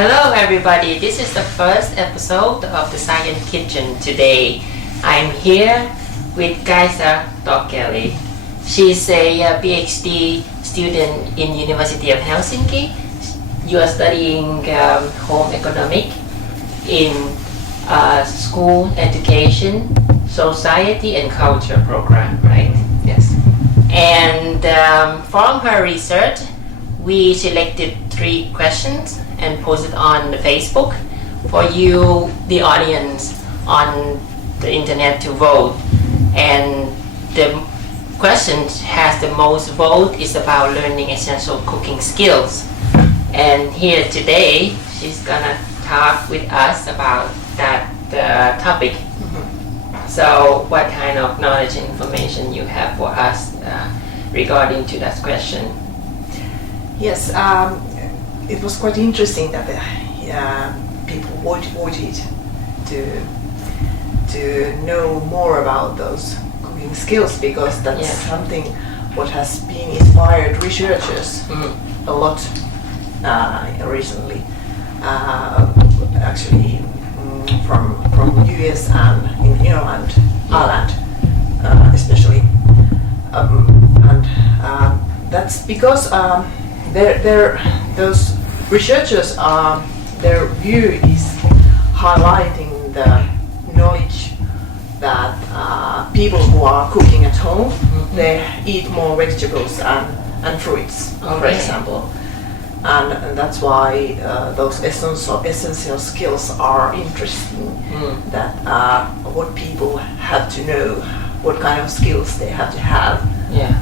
Hello everybody, this is the first episode of the Science Kitchen today. I'm here with Kaisa Torkkeli. She's a PhD student in University of Helsinki. You are studying home economic in school education, society and culture program, right? Yes. And from her research, we selected 3 questions and posted on Facebook for you, the audience, on the internet to vote. And the question has the most vote is about learning essential cooking skills. And here today, she's gonna talk with us about that topic. So what kind of knowledge and information you have for us regarding to that question? Yes, it was quite interesting that people voted to know more about those cooking skills, because that's something what has been inspired researchers a lot recently. Actually, from US and in Ireland, especially, and that's because those researchers their view is highlighting the knowledge that people who are cooking at home, they eat more vegetables and fruits, for example. And that's why those essential skills are interesting, that what people have to know, what kind of skills they have to have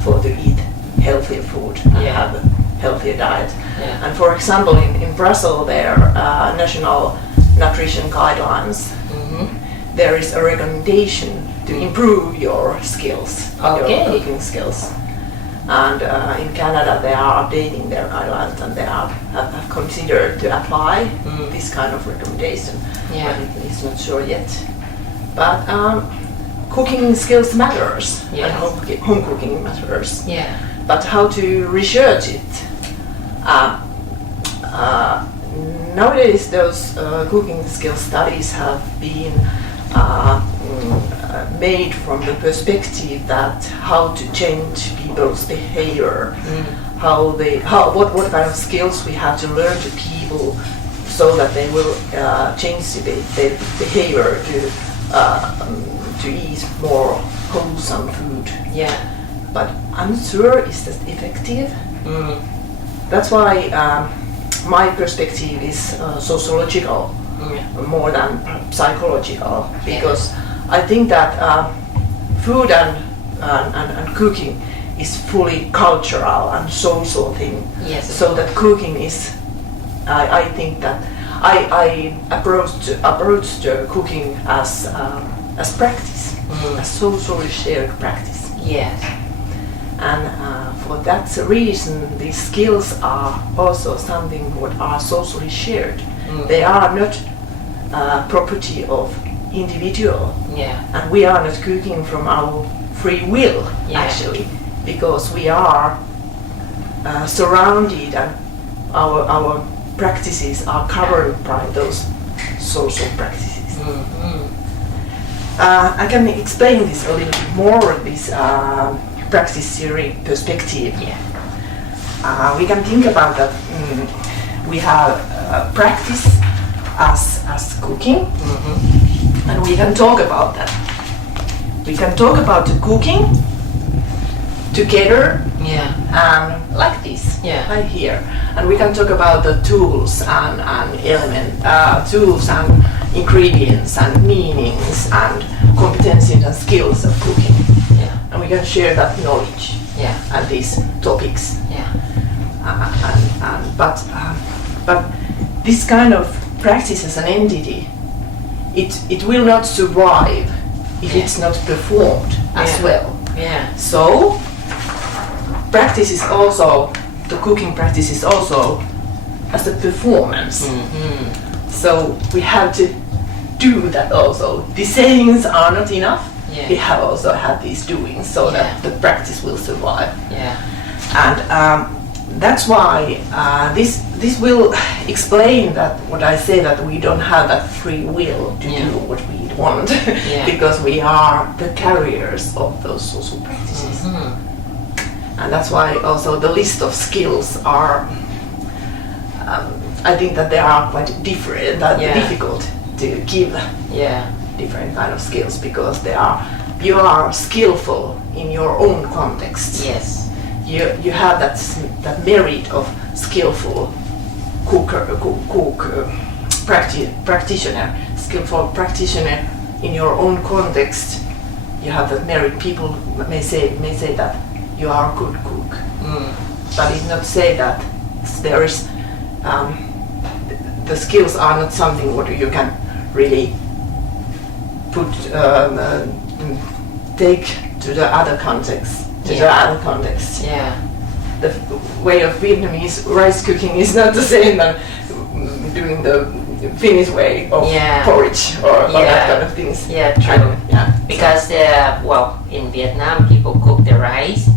for to eat healthier food and have a healthier diet. And for example, in Brazil, their national nutrition guidelines, there is a recommendation to improve your skills, your cooking skills. And in Canada, they are updating their guidelines, and they have considered to apply this kind of recommendation. But it's not sure yet. But cooking skills matters, and home cooking matters. But how to research it? Nowadays, those cooking skill studies have been made from the perspective that how to change people's behavior, what kind of skills we have to learn to people so that they will change their behavior to eat more wholesome food. But I'm not sure is that effective. That's why my perspective is sociological more than psychological, because I think that food and cooking is fully cultural and social thing. So that cooking is, I think that I approached cooking as practice, a socially shared practice. And for that reason, these skills are also something what are socially shared. They are not property of individual, and we are not cooking from our free will, actually, because we are surrounded, and our practices are covered by those social practices. I can explain this a little bit more, this practice theory perspective. We can think about that. We have practice as cooking, and we can talk about that. We can talk about the cooking together, and like this, right here. And we can talk about the tools and tools and ingredients and meanings and competencies and skills of cooking. And we can share that knowledge and these topics. But this kind of practice as an entity, it will not survive if it's not performed as well. So practice is also, the cooking practice is also as a performance. So we have to do that also. The sayings are not enough. We have also had these doings so that the practice will survive. And that's why this will explain that what I say, that we don't have that free will to do what we want, because we are the carriers of those social practices. And that's why also the list of skills are, I think that they are quite different, difficult to give different kind of skills, because you are skillful in your own context. Yes. You have that merit of skillful practitioner, skillful practitioner in your own context. You have that merit. People may say that you are a good cook, but it not say that there is the skills are not something what you can really put take to the other context. Yeah. The way of Vietnamese rice cooking is not the same as doing the Finnish way of porridge or that kind of things. Yeah, true. Because in Vietnam people cook the rice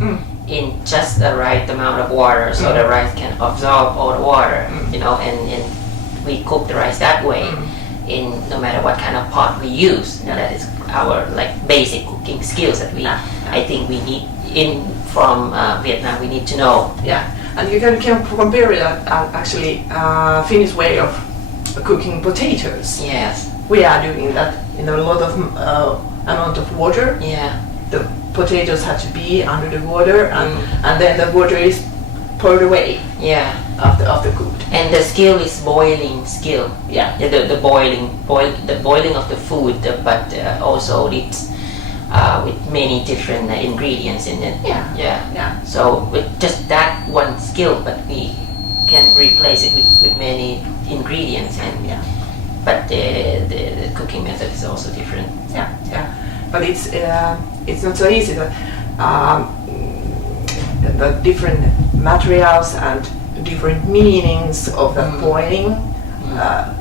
in just the right amount of water, so the rice can absorb all the water, and we cook the rice that way. In no matter what kind of pot we use, that is our basic cooking skills that I think we need from Vietnam. We need to know. Yeah, and you can compare it actually Finnish way of cooking potatoes. Yes, we are doing that in a lot of amount of water. Yeah, the potatoes have to be under the water, and then the water is poured away. Yeah, after cooked. And the skill is boiling skill. Yeah, the boiling of the food, but also it's with many different ingredients in it. Yeah. So with just that one skill, but we can replace it with many ingredients, but the cooking method is also different. Yeah. But it's not so easy. The different materials and different meanings of the boiling.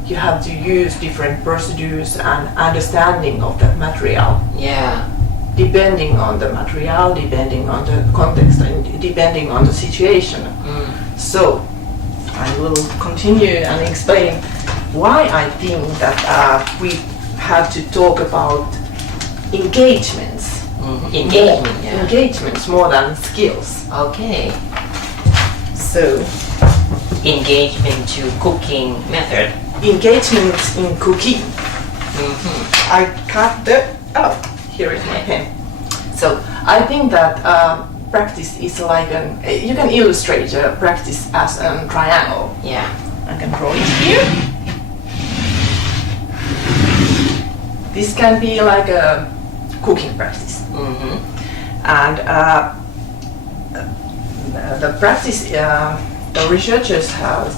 You have to use different procedures and understanding of that material. Yeah. Depending on the material, depending on the context, and depending on the situation. So I will continue and explain why I think that we have to talk about engagements. Engagements more than skills. Okay. So engagement to cooking method. Engagement in cooking. I cut here is my pen. So I think that practice is like you can illustrate practice as a triangle. Yeah. I can draw it here. This can be like a cooking practice. And the practice, the researchers has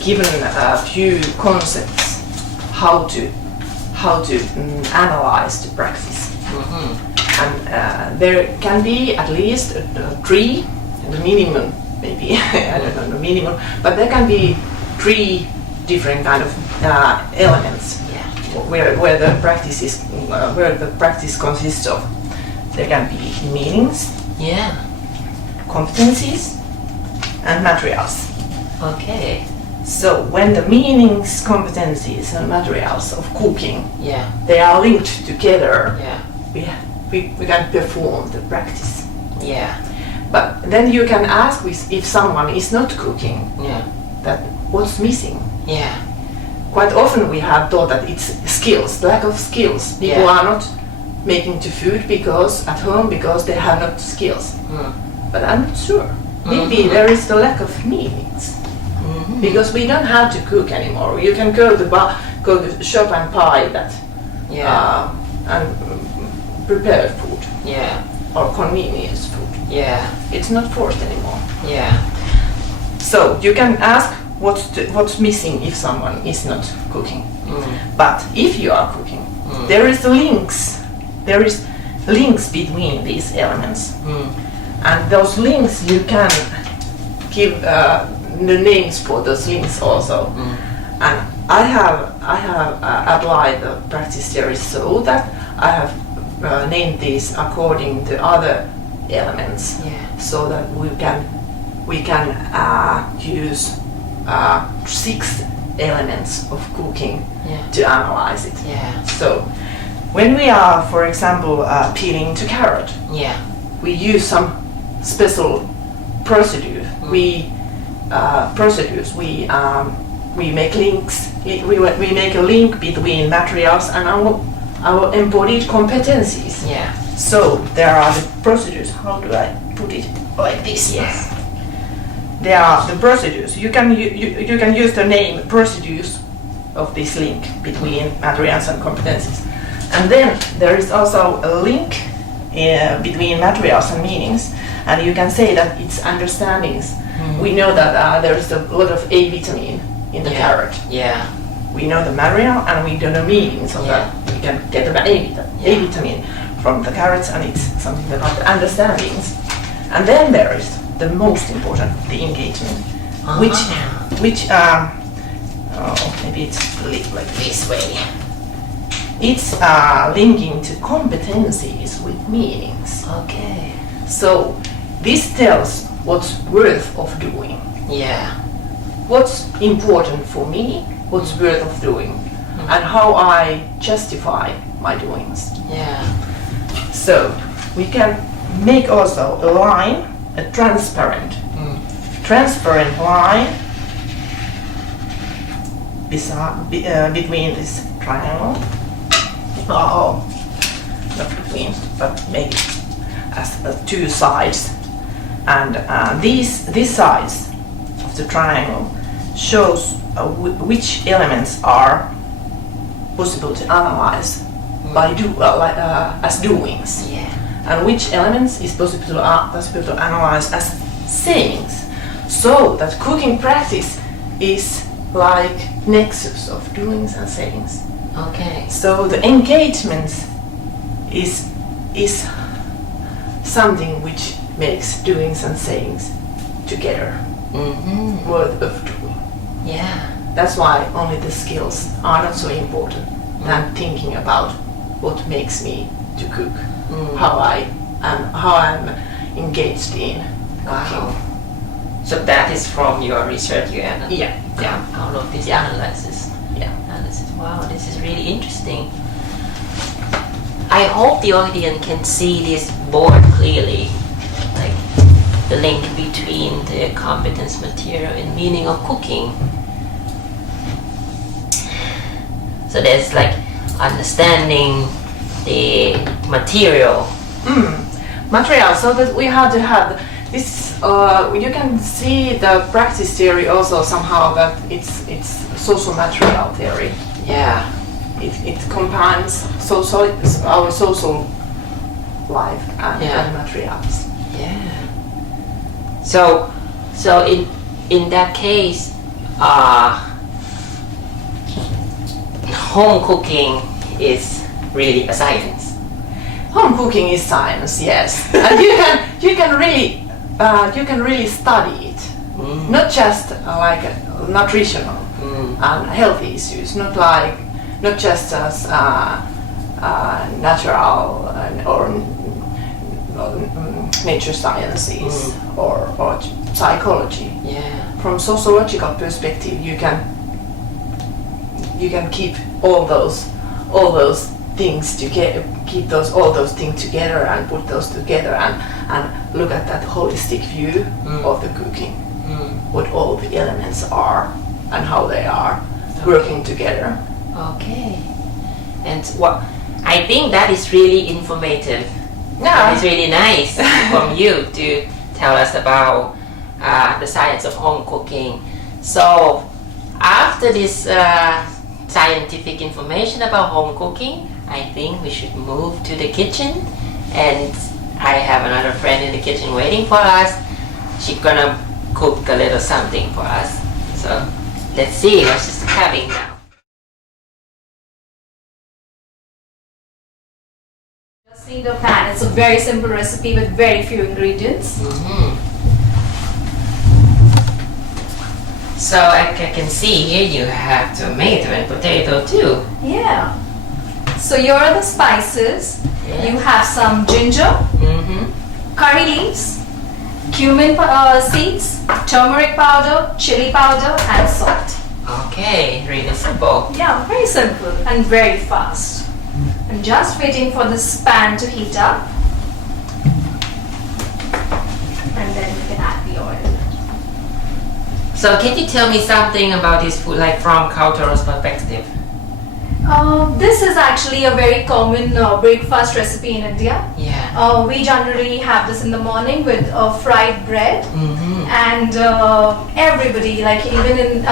given a few concepts how to analyze the practice. And there can be at least 3, the minimum maybe I don't know the minimum, but there can be 3 different kind of elements. Where the practice consists of. There can be meanings, competencies, and materials. Okay. So when the meanings, competencies, and materials of cooking, they are linked together, we can perform the practice. Yeah. But then you can ask if someone is not cooking, that what's missing. Yeah. Quite often we have thought that it's skills, lack of skills. People are not making the food at home because they have not skills. But I'm not sure. Maybe there is the lack of meanings. Because we don't have to cook anymore. You can go to the shop and buy that and prepare food. Or convenience food. It's not forced anymore. So you can ask what's missing if someone is not cooking. But if you are cooking, there is links between these elements. And those links you can give the names for those links also. And I have applied the practice theory so that I have named these according to other elements. so that we can use 6 elements of cooking to analyze it. Yeah. So when we are, for example, peeling the carrot, we use some special procedure. We make links. We make a link between materials and our embodied competencies. Yeah. So there are the procedures. How do I put it like this? Yes. There are the procedures. You can use the name procedures of this link between materials and competencies. And then there is also a link between materials and meanings, and you can say that it's understandings. We know that there is a lot of A vitamin in the carrot. Yeah. We know the material and we know the meanings of that. We can get the A vitamin from the carrots, and it's something about the understandings. And then there is the most important, the engagement, which maybe it's like this way. It's linking to competencies with meanings. Okay. So this tells what's worth of doing. Yeah. What's important for me, what's worth of doing, and how I justify my doings. Yeah. So we can make also a line, a transparent line between this triangle. Oh, not between, but maybe as 2 sides. And these sides of the triangle shows which elements are possible to analyze by as doings. Yeah. And which elements is possible to analyze as sayings, so that cooking practice is like nexus of doings and sayings. Okay. So the engagement is something which makes doings and sayings together worth of doing. Yeah. That's why only the skills are not so important than thinking about what makes me to cook. How I'm engaged in cooking. Wow. So that is from your research you out of this analysis. Yeah. Analysis. Wow, this is really interesting. I hope the audience can see this board clearly, like the link between the competence, material, and meaning of cooking. So there's like understanding the material. Material, so that we have to have this. You can see the practice theory also somehow that it's social material theory. Yeah. It combines our social life and materials. Yeah. So in that case, home cooking is really a science. Home cooking is science, yes, and you can really study it, not just like nutritional and healthy issues, not just as natural or nature sciences or psychology. Yeah. From sociological perspective, you can keep all those things together, all those things together and put those together and look at that holistic view of the cooking, what all the elements are and how they are working together. Okay. And what I think that is really informative. Yeah. It's really nice from you to tell us about the science of home cooking. So after this scientific information about home cooking, I think we should move to the kitchen, and I have another friend in the kitchen waiting for us. She's gonna cook a little something for us. So let's see what she's having now. Just see the pan. It's a very simple recipe with very few ingredients. So I can see here you have tomato and potato too. Yeah. So here are the spices. Yeah. You have some ginger, curry leaves, cumin seeds, turmeric powder, chili powder, and salt. Okay, really simple. Yeah, very simple and very fast. I'm just waiting for this pan to heat up. And then we can add the oil. So can you tell me something about this food, like from cultural perspective? This is actually a very common breakfast recipe in India. Yeah. We generally have this in the morning with fried bread, and everybody, like even in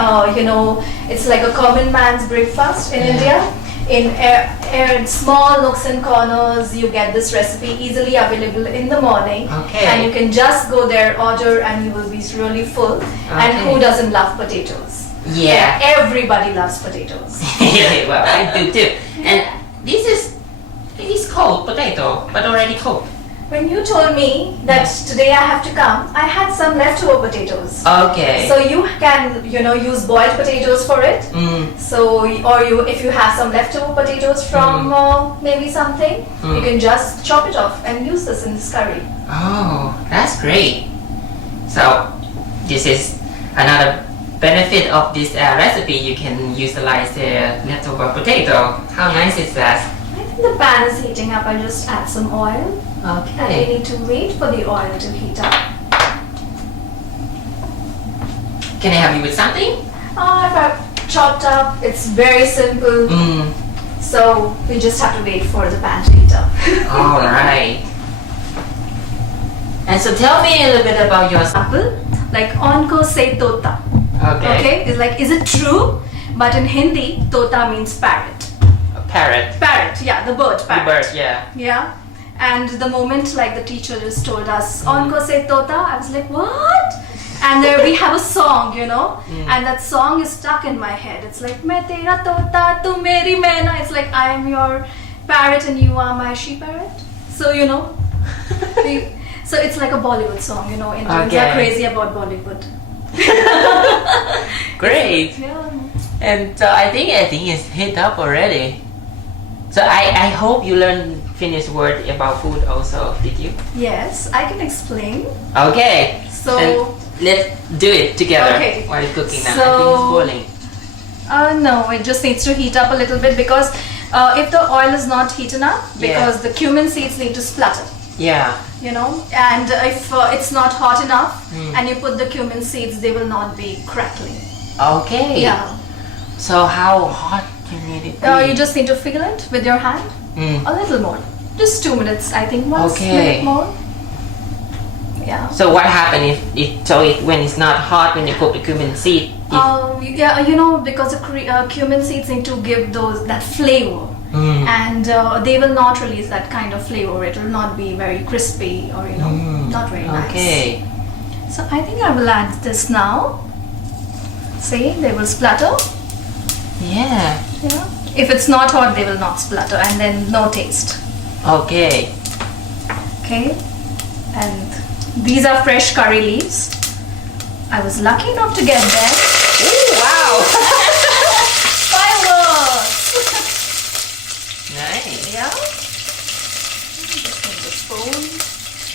it's like a common man's breakfast in India. In small nooks and corners, you get this recipe easily available in the morning, and you can just go there, order, and you will be really full. And who doesn't love potatoes? Yeah. Everybody loves potatoes. Well, I do too. And it is cold potato, but already cooked. When you told me that today I have to come, I had some leftover potatoes. Okay. So you can, use boiled potatoes for it. So, if you have some leftover potatoes from maybe something, you can just chop it off and use this in this curry. Oh, that's great. So, this is another benefit of this recipe. You can utilize the leftover potato. How nice is that? I think the pan is heating up. I'll just add some oil. Okay. And we need to wait for the oil to heat up. Can I help you with something? If I've chopped up, it's very simple. So we just have to wait for the pan to heat up. Alright. And so tell me a little bit about your Example, like onko se tota. Okay. It's like, is it true? But in Hindi, tota means parrot. A parrot. Parrot, yeah, the bird parrot. The bird, yeah. Yeah. And the moment like the teacher just told us onko se tota, I was like, what? And there we have a song, and that song is stuck in my head. It's like main tera tota, tu meri maina. It's like I am your parrot and you are my she parrot. So so it's like a Bollywood song, Indians are crazy about Bollywood. Great. Yeah. And so I think it's hit up already. So I hope you learned Finnish word about food also, did you? Yes, I can explain. Okay. So then let's do it together while it's cooking now. I think it's boiling. No, it just needs to heat up a little bit because if the oil is not heat enough, because the cumin seeds need to splutter. Yeah. And if it's not hot enough and you put the cumin seeds, they will not be crackling. Okay. Yeah. So how hot you need it to be? You just need to feel it with your hand. A little more. Just 2 minutes, I think. Once minute more. Yeah. So what happens if when it's not hot when you cook the cumin seed? Because the cumin seeds need to give that flavor. And they will not release that kind of flavor. It will not be very crispy or not very nice. Okay. So I think I will add this now. See, they will splutter. Yeah. If it's not hot, they will not splutter, and then no taste. Okay. Okay. And these are fresh curry leaves. I was lucky enough to get them. Ooh, wow. Fireworks! Nice. Yeah. Just need the spoon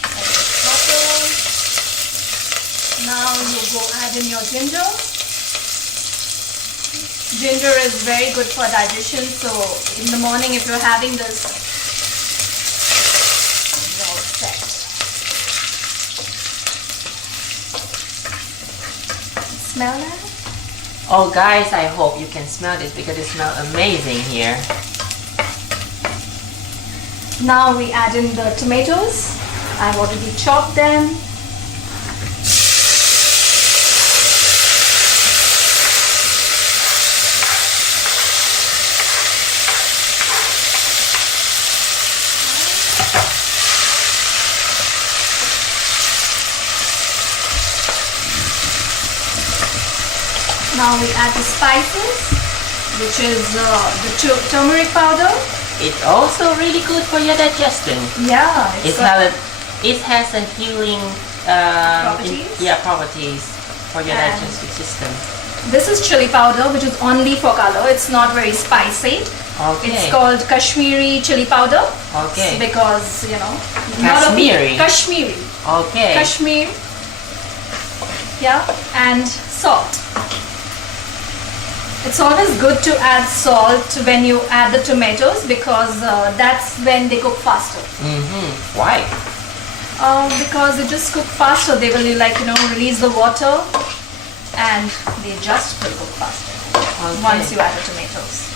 and the butter. Now you go add in your ginger. Ginger is very good for digestion, so in the morning if you're having this, you're all set. Smell that? Oh guys, I hope you can smell this because it smells amazing here. Now we add in the tomatoes. I've already chopped them. Now we add the spices, which is the turmeric powder. It's also really good for your digestion. Yeah, It has a healing properties. Properties for your digestive system. This is chili powder, which is only for color. It's not very spicy. Okay. It's called Kashmiri chili powder. Okay. Because Kashmiri. Kashmiri. Okay. Kashmir Yeah, and salt. It's always good to add salt when you add the tomatoes because that's when they cook faster. Why? Because they just cook faster. They will release the water and they just will cook faster once you add the tomatoes.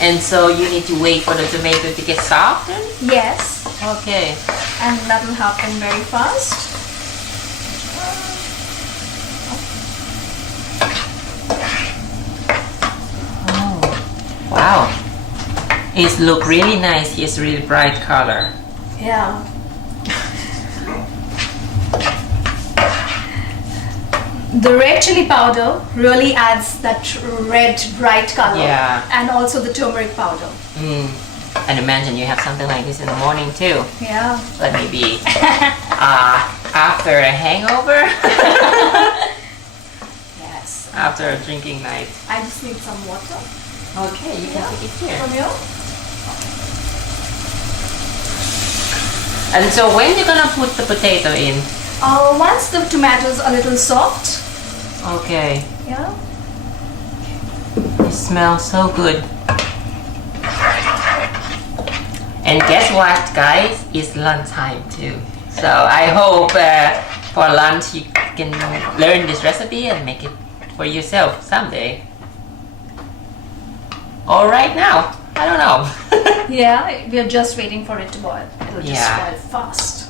And so you need to wait for the tomato to get soft then? Yes. Okay. And that will happen very fast. Oh, wow. It looks really nice. It's really bright color. Yeah. The red chili powder really adds that red bright color. Yeah. And also the turmeric powder. And imagine you have something like this in the morning too. Yeah. Like maybe after a hangover. Yes. After a drinking night. I just need some water. Okay, you can take it here. From here. And so when you're gonna put the potato in? Once the tomatoes are a little soft. Okay. Yeah. It smells so good. And guess what, guys? It's lunchtime too. So I hope for lunch you can learn this recipe and make it for yourself someday. Or right now. I don't know. Yeah, we are just waiting for it to boil. It'll just Yeah. boil fast.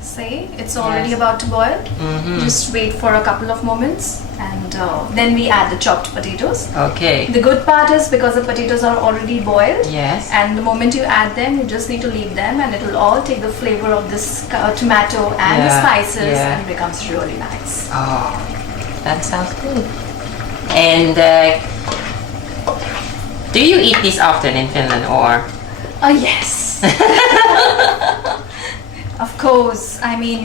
See, it's already Yes. about to boil. Just wait for a couple of moments and then we add the chopped potatoes. Okay. The good part is because the potatoes are already boiled. Yes. And the moment you add them, you just need to leave them and it will all take the flavor of this tomato and the Yeah, spices yeah. and it becomes really nice. Oh, that sounds good. And do you eat this often in Finland or? Oh, yes. Of course. I mean,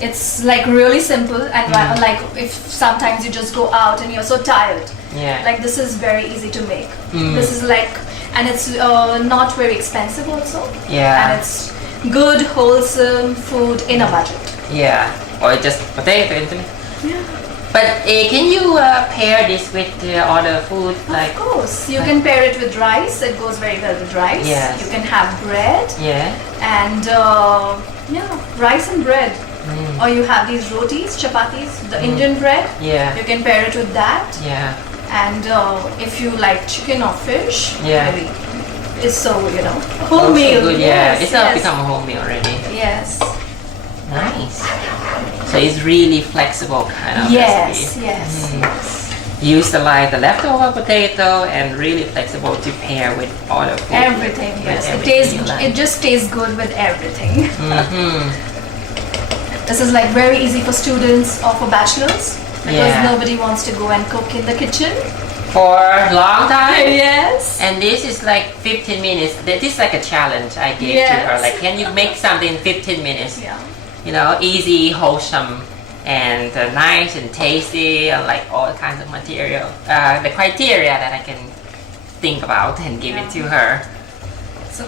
it's like really simple and like if sometimes you just go out and you're so tired. Yeah. Like this is very easy to make. This is and it's not very expensive also. Yeah. And it's good, wholesome food in a budget. Yeah. Or just potato into it. Yeah. But can you pair this with other food like? Of course, you can pair it with rice. It goes very well with rice. Yes. You can have bread Yeah. and rice and bread. Or you have these rotis, chapatis, the Indian bread. Yeah. You can pair it with that. Yeah. And if you like chicken or fish, Yeah. maybe it's so whole Also meal. good, yeah. Yes, It's now yes. become a whole meal already. Yes. Nice. So it's really flexible kind of Yes. recipe. Yes. Use the leftover potato and really flexible to pair with other food. Everything. With Yes. It everything tastes. you like. It just tastes good with everything. This is like very easy for students or for bachelors because Yeah. nobody wants to go and cook in the kitchen. For a long time. Yes. And this is like 15 minutes. This is like a challenge I gave to her. Yes. Like, can you make something in 15 minutes? Yeah. Easy, wholesome, and nice and tasty, and like all kinds of material. The criteria that I can think about and give it to her. So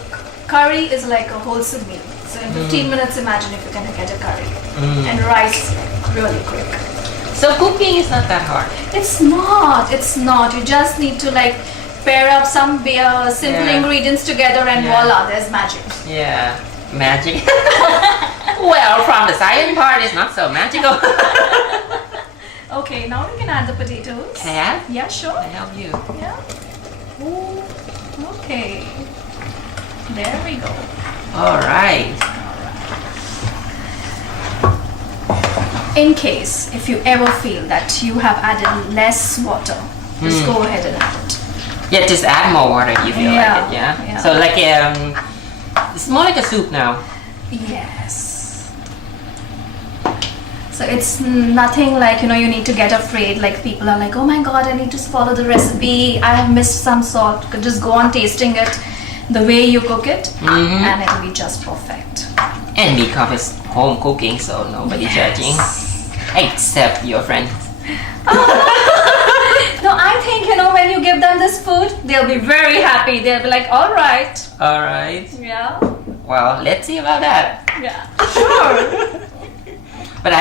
curry is like a wholesome meal. So in 15 minutes, imagine if you can get a curry. And rice, really quick. So cooking is not that hard. It's not. It's not. You just need to pair up some simple Yeah. ingredients together and Yeah. voila, there's magic. Yeah, magic. Well, from the science part, it's not so magical. Okay, now we can add the potatoes. Can Yeah, sure. I help you? Yeah. Ooh, okay. There we go. All right. In case, if you ever feel that you have added less water, just go ahead and add it. Yeah, just add more water if you feel like Yeah, it. Yeah. yeah. So like it's more like a soup now. Yes. So it's nothing like, you need to get afraid. Like people are like, oh my god, I need to follow the recipe. I have missed some salt. You could just go on tasting it the way you cook it and it'll be just perfect. And because it's home cooking, so nobody judging. Except your friends. No, I think, when you give them this food, they'll be very happy. They'll be like, all right. All right. Yeah. Well, let's see about that. Yeah. Sure. But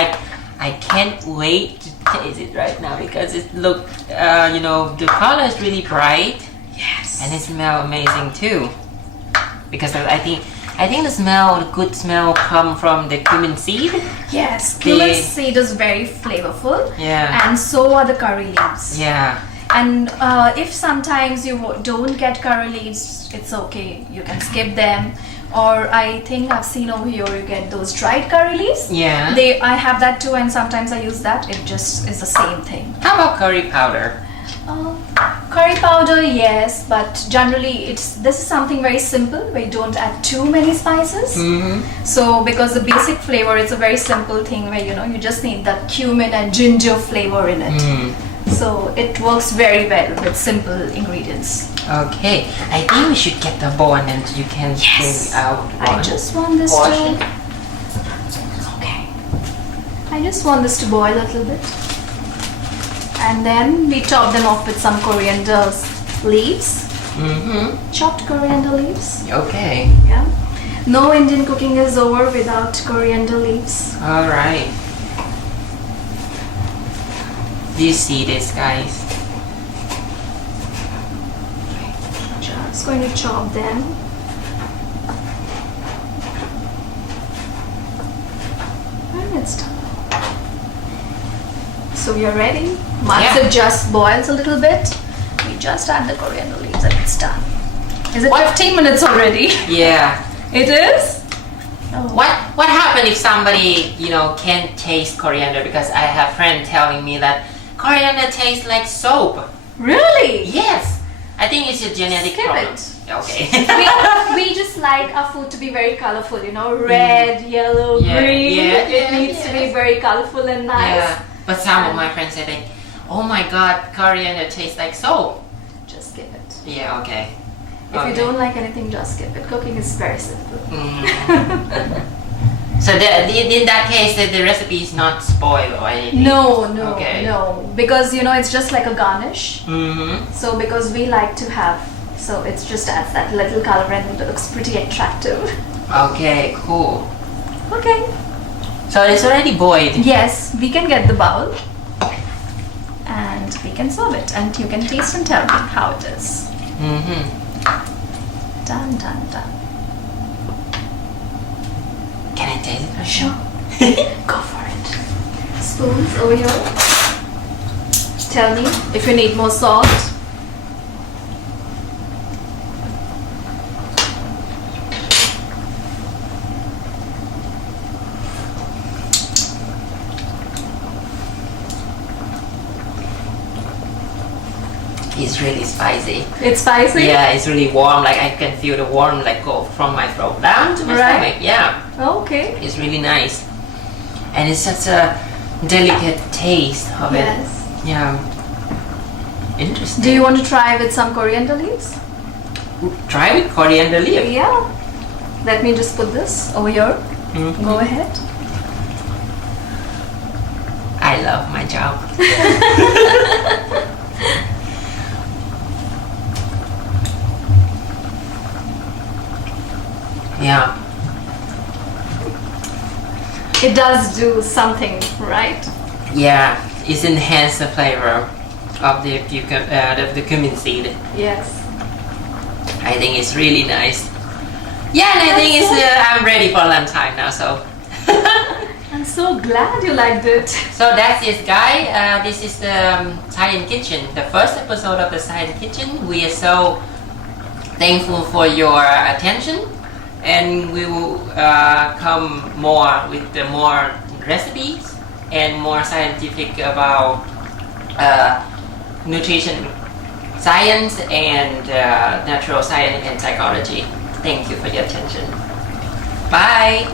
I can't wait to taste it right now because it look, the color is really bright. Yes. And it smells amazing too. Because I think the good smell come from the cumin seed. Yes, cumin seed is very flavorful. Yeah. And so are the curry leaves. Yeah. And if sometimes you don't get curry leaves, it's okay. You can skip them. Or I think I've seen over here you get those dried curry leaves. Yeah. I have that too, and sometimes I use that. It just is the same thing. How about curry powder? Curry powder, yes, but generally this is something very simple. We don't add too many spices. So because the basic flavor, it's a very simple thing where you just need that cumin and ginger flavor in it. So it works very well with simple ingredients. Okay, I think we should get the bowl and then you can Yes. bring out I one. just want this portion. to. Okay. I just want this to boil a little bit. And then we top them off with some coriander leaves. Chopped coriander leaves. Okay. Yeah. No Indian cooking is over without coriander leaves. All right. Do you see this, guys? Just going to chop them. And it's done. So we are ready. Once it just boils a little bit, we just add the coriander leaves and it's done. Is it 15 minutes already? Yeah. It is? Oh. What happened if somebody, can't taste coriander? Because I have a friend telling me that coriander tastes like soap. Really? Yes. I think it's a genetic Skip problem. it. Okay. we just like our food to be very colorful, red, yellow, green. It needs to be very colorful and nice. Yeah. But some of my friends say, oh my god, coriander tastes like soap. Just skip it. Yeah, okay. If you don't like anything, just skip it. Cooking is very simple. So in that case, the recipe is not spoiled or anything? No, Okay. no. Because, it's just like a garnish. So because we like to have, so it just adds that little color and it looks pretty attractive. Okay, cool. Okay. So it's already boiled? Yes, we can get the bowl. And we can serve it. And you can taste and tell me how it is. Done, done, done. Can I taste it? Sure. Go for it. Spoons over here. Tell me if you need more salt. It's really spicy. It's spicy? Yeah, it's really warm. Like I can feel the warm go from my throat down to my stomach. Yeah. Okay. It's really nice. And it's such a delicate taste of it. Yeah. Interesting. Do you want to try with some coriander leaves? Try with coriander leaf? Yeah. Let me just put this over here. Go ahead. I love my job. Yeah. It does do something, right? Yeah, it's enhanced the flavor of the cumin seed. Yes. I think it's really nice. Yeah, and I think I'm ready for lunchtime now, so. I'm so glad you liked it. So that's it, guys. This is the Science Kitchen, the first episode of the Science Kitchen. We are so thankful for your attention, and we will come more with the more recipes and more scientific about nutrition science and natural science and psychology. Thank you for your attention. Bye.